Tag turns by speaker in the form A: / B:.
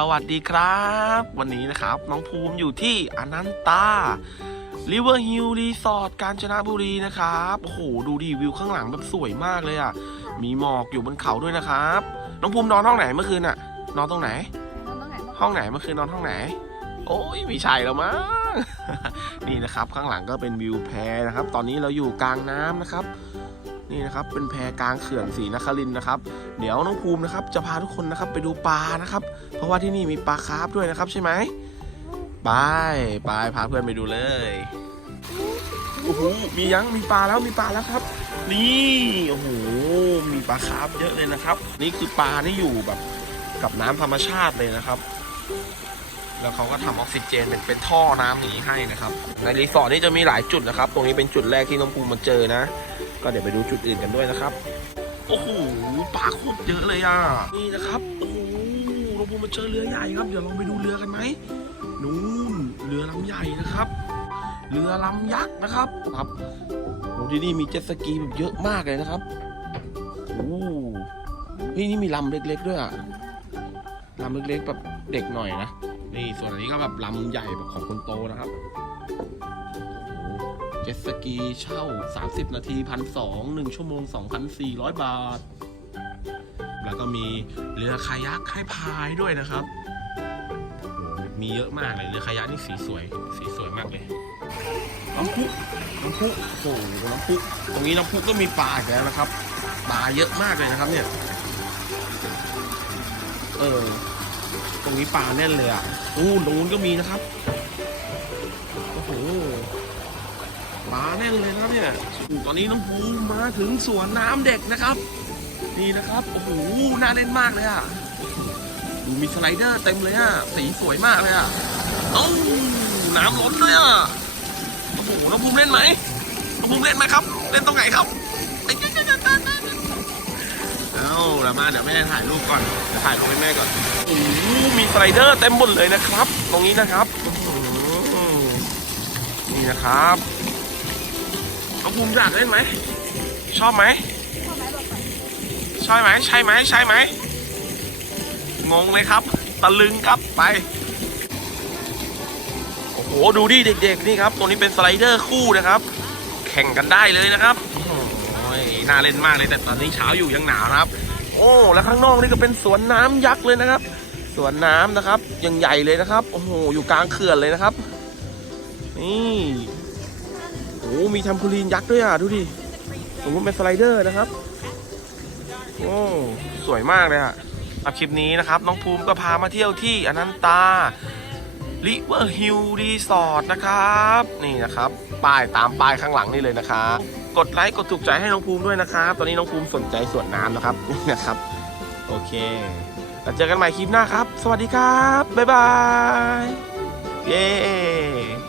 A: สวัสดีครับ วันนี้นะครับ น้องภูมิอยู่ที่อนันตาริเวอร์ฮิลรีสอร์ทกาญจนบุรีนะครับโอ้โหดูดิวิวข้างหลังแบบสวยมากเลยอะ มีหมอกอยู่บนเขาด้วยนะครับ น้องภูมินอนห้องไหนเมื่อคืนอะ นอนตรงไหน ห้องไหนเมื่อคืนนอนห้องไหน โอ้ยไม่ใช่แล้วมั้งนี่นะครับ ข้างหลังก็เป็นวิวแพนะครับ ตอนนี้เราอยู่กลางน้ำนะครับ นี่นะครับเป็นแพกลางเขื่อนศรีนครินนะครับ เดี๋ยวน้องภูมินะครับ จะพาทุกคนนะครับไปดูปลานะครับ เพราะว่าที่นี่มีปลาคาร์ฟด้วยนะครับใช่ไหมไปไปพาเพื่อนไปดูเลยโอ้โหมียังมีปลาแล้วมีปลาแล้วครับ นี่โอ้โหมีปลาคาร์ฟเยอะเลยนะครับ นี่คือปลาที่อยู่แบบกับน้ำธรรมชาติเลยนะครับ แล้วเขาก็ทำออกซิเจนเป็นเป็นท่อน้ำหนีให้นะครับ ในรีสอร์ทนี่จะมีหลายจุดนะครับ ตรงนี้เป็นจุดแรกที่น้องภูมิมาเจอนะ ก็เดี๋ยวไปดูจุดอื่นกันด้วยนะครับ โอ้โหปลาโคตรเยอะเลยอะ นี่นะครับ โอ้โหน้องภูมมาเจอเรือใหญ่ครับ เดี๋ยวลองไปดูเรือกันไหมนู่นเรือลำใหญ่นะครับ เรือลำยักษ์นะครับครับโอ้ที่นี่มีเจ็ตสกีแบบเยอะมากเลยนะครับโอ้เฮ้ยนี่มีลำเล็กๆด้วยอะลำเล็กๆแบบเด็กหน่อยนะ นี่ส่วนอันนี้ก็แบบลำใหญ่แบบของคนโตนะครับ จ็ตสกีเช่า 30 นาทีพันสองหนึ่งชั่วโมง 2,400 บาท แล้วก็มีเรือคายักให้พายด้วยนะครับ มีเยอะมากเลยเรือคายักนี่สีสวย สีสวยมากเลยน้ำพุน้ำพุโอ้โหน้ำพุตรงนี้น้ำพุก็มีปลาอีกแล้วนะครับปลาเยอะมากเลยนะครับ เนี่ย เออ ตรงนี้ปลาแน่นเลยอะอู้ตรงนู้นก็มีนะครับ ปลาแน่นเลยนะครับเนี่ยตอนนี้น้องภูมาถึงสวนน้ำเด็กนะครับ นี่นะครับโอ้โหน่าเล่นมากเลยอะดูมีสไลเดอร์เต็มเลยอะสีสวยมากเลยอะเอ้าน้ำล้นเลยอะโอ้โหน้องภูมิเล่นไหมน้องภูมิเล่นไหมครับ เล่นตรงไหนครับเอาเดี๋ยวมาเดี๋ยวแม่ถ่ายรูปก่อนเดี๋ยวถ่ายรูปให้แม่ก่อนโอ้โหมีสไลเดอร์เต็มหมดเลยนะครับ ตรงนี้นะครับนี่นะครับ น้องภูมิอยากเล่นไหม ชอบไหม ใช่ไหม ใช่ไหม ใช่ไหม งงเลยครับ ตะลึงครับ ไป โอ้โห ดูดิเด็ก ๆ นี่ครับ ตัวนี้เป็นสไลเดอร์คู่นะครับ แข่งกันได้เลยนะครับ โอ้ย น่าเล่นมากเลย แต่ตอนนี้เช้าอยู่ยังหนาวครับ โอ้ แล้วข้างนอกนี่ก็เป็นสวนน้ำยักษ์เลยนะครับ สวนน้ำนะครับ ยังใหญ่เลยนะครับ โอ้โห อยู่กลางเขื่อนเลยนะครับ นี่ อ้มีทำพูลีนยักษ์ด้วยอะ ดูดิสมมติเป็นสไลเดอร์นะครับ โอ้สวยมากเลยอะสำหรับคลิปนี้นะครับ น้องภูมิก็พามาเที่ยวที่อนันตาริเวอร์ฮิลรีสอร์ทนะครับ นี่นะครับ ป้ายตามป้ายข้างหลังนี่เลยนะครับ กดไลค์กดถูกใจให้น้องภูมิด้วยนะครับ ตอนนี้น้องภูมิสนใจสวนน้ำนะครับนี่นะครับ โอเคแล้วเจอกันใหม่คลิปหน้าครับ สวัสดีครับ บ๊ายบาย เย้